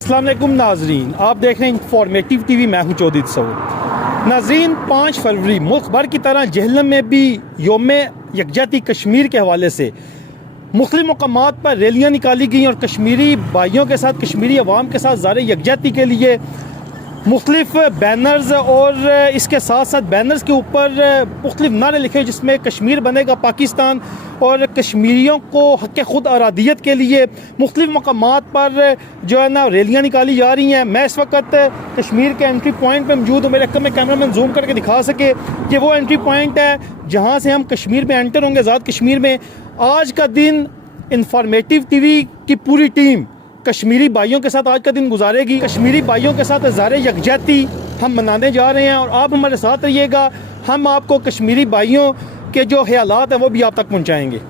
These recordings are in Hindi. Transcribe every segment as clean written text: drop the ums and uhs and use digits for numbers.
अस्सलाम वालेकुम नाजरीन, आप देख रहे हैं इंफॉर्मेटिव टीवी। मैं हूं चौधरी तसव्वुर। नाजरीन, 5 फरवरी मुल्क भर की तरह जहलम में भी योम यकजहती कश्मीर के हवाले से मुख्तलिफ मकामात पर रैलियाँ निकाली गई और कश्मीरी भाइयों के साथ, कश्मीरी अवाम के साथ ज़ाहिर यकजहती के लिए मुख्तलिफ बैनर्स और इसके साथ साथ बैनर्स के ऊपर मुख्तलिफ नारे लिखे जिसमें कश्मीर बनेगा पाकिस्तान और कश्मीरियों को हक़ खुद आरादियत के लिए मुख्तलिफ मकामात पर जो है ना रैलियाँ निकाली जा रही हैं। मैं इस वक्त कश्मीर के एंट्री पॉइंट पर मौजूद हूँ। मेरे हक़ में कैमरामैन जूम करके दिखा सके कि वो एंट्री पॉइंट है जहाँ से हम कश्मीर में एंटर होंगे, आज़ाद कश्मीर में। आज का दिन इंफॉर्मेटिव टीवी की पूरी टीम कश्मीरी भाइयों के साथ आज का दिन गुजारेगी। कश्मीरी भाइयों के साथ ज़ाहिर यकजहती हम मनाने जा रहे हैं और आप हमारे साथ रहिएगा। हम आपको कश्मीरी भाइयों के जो ख्यालात हैं वो भी आप तक पहुंचाएंगे।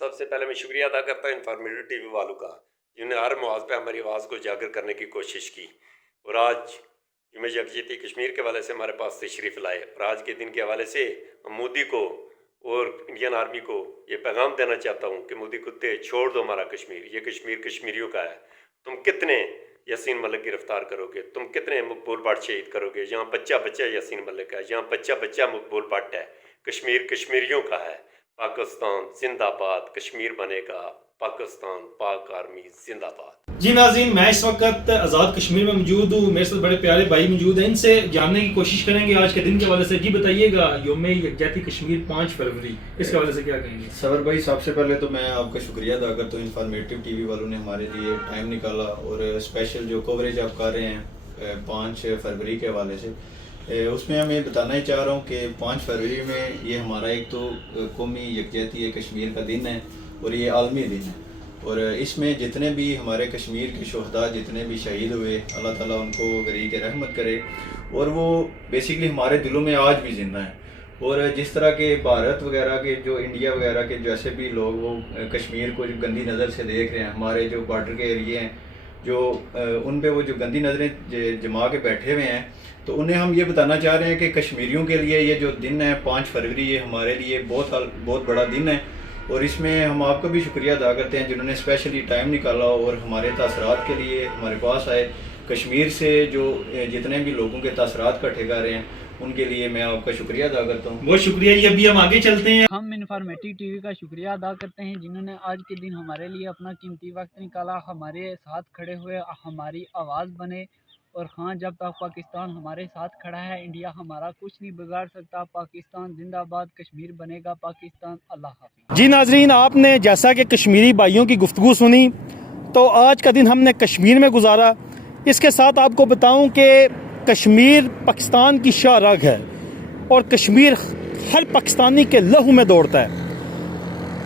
सबसे पहले मैं शुक्रिया अदा करता हूँ इंफॉर्मेटिव टीवी वालों का, जिन्होंने हर मौज़ पे हमारी आवाज़ को उजागर करने की कोशिश की और आज जुम्मे यकजहती कश्मीर के हवाले से हमारे पास तशरीफ़ लाए। और आज के दिन के हवाले से मोदी को और इंडियन आर्मी को ये पैगाम देना चाहता हूँ कि मोदी कुत्ते छोड़ दो हमारा कश्मीर, ये कश्मीर कश्मीरियों का है। तुम कितने यासीन मलिक गिरफ्तार करोगे, तुम कितने मकबूल भट्ट शहीद करोगे। यहाँ बच्चा बच्चा यासीन मलिक है, यहाँ बच्चा बच्चा मकबूल भट्ट है। कश्मीर कश्मीरियों का है। पाकिस्तान जिंदाबाद, कश्मीर बनेगा पाकिस्तान, पाक आर्मी जिंदाबाद। जी नाज़रीन, मैं इस वक्त आज़ाद कश्मीर में मौजूद हूँ। मेरे साथ बड़े प्यारे भाई मौजूद हैं, इनसे जानने की कोशिश करेंगे आज के दिन के हवाले से। जी बताइएगा, योम यकजहती कश्मीर 5 फरवरी, इसके हवाले से क्या कहेंगे? सबर भाई, सबसे पहले तो मैं आपका शुक्रिया अदा करता हूँ। इंफॉर्मेटिव टीवी वालों ने हमारे लिए टाइम निकाला और स्पेशल जो कवरेज आप कर रहे हैं 5 फरवरी के हवाले से, उसमें मैं बताना ही चाह रहा हूँ कि 5 फरवरी में ये हमारा एक तो कौमी यकजहती कश्मीर का दिन है और ये आलमी दिन है। और इसमें जितने भी हमारे कश्मीर के शोहदा जितने भी शहीद हुए, अल्लाह ताला उनको गरीक रहमत करे और वो बेसिकली हमारे दिलों में आज भी जिंदा हैं। और जिस तरह के भारत वगैरह के, जो इंडिया वगैरह के जैसे भी लोग वो कश्मीर को जो गंदी नज़र से देख रहे हैं, हमारे जो बॉर्डर के एरिए हैं जो उन पे वो जो गंदी नज़रें जमा के बैठे हुए हैं, तो उन्हें हम ये बताना चाह रहे हैं कि कश्मीरियों के लिए ये जो दिन है 5 फरवरी, ये हमारे लिए बहुत बड़ा दिन है। और इसमें हम आपका भी शुक्रिया अदा करते हैं जिन्होंने स्पेशली टाइम निकाला और हमारे तासरात के लिए हमारे पास आए। कश्मीर से जो जितने भी लोगों के तासरात इकट्ठे कर रहे हैं उनके लिए मैं आपका शुक्रिया अदा करता हूँ। बहुत शुक्रिया। ये अभी हम आगे चलते हैं। हम इंफॉर्मेटिव टीवी का शुक्रिया अदा करते हैं जिन्होंने आज के दिन हमारे लिए अपना कीमती वक्त निकाला, हमारे साथ खड़े हुए, हमारी आवाज़ बने। और हाँ, जब तक पाकिस्तान हमारे साथ खड़ा है, इंडिया हमारा कुछ नहीं बिगाड़ सकता। पाकिस्तान जिंदाबाद, कश्मीर बनेगा पाकिस्तान। अल्लाह हाफ़िज़। जी नाजरीन, आपने जैसा कि कश्मीरी भाइयों की गुफ्तगू सुनी, तो आज का दिन हमने कश्मीर में गुजारा। इसके साथ आपको बताऊं कि कश्मीर पाकिस्तान की शाह रग है और कश्मीर हर पाकिस्तानी के लहू में दौड़ता है।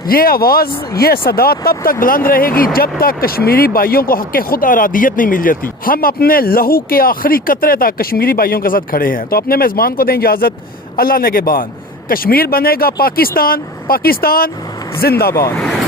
ये आवाज़, ये सदा तब तक बुलंद रहेगी जब तक कश्मीरी भाइयों को हक़ खुद आरादियत नहीं मिल जाती। हम अपने लहू के आखिरी कतरे तक कश्मीरी भाइयों के साथ खड़े हैं। तो अपने मेज़बान को दें इजाज़त, अल्लाह ने के बाद। कश्मीर बनेगा पाकिस्तान, पाकिस्तान जिंदाबाद।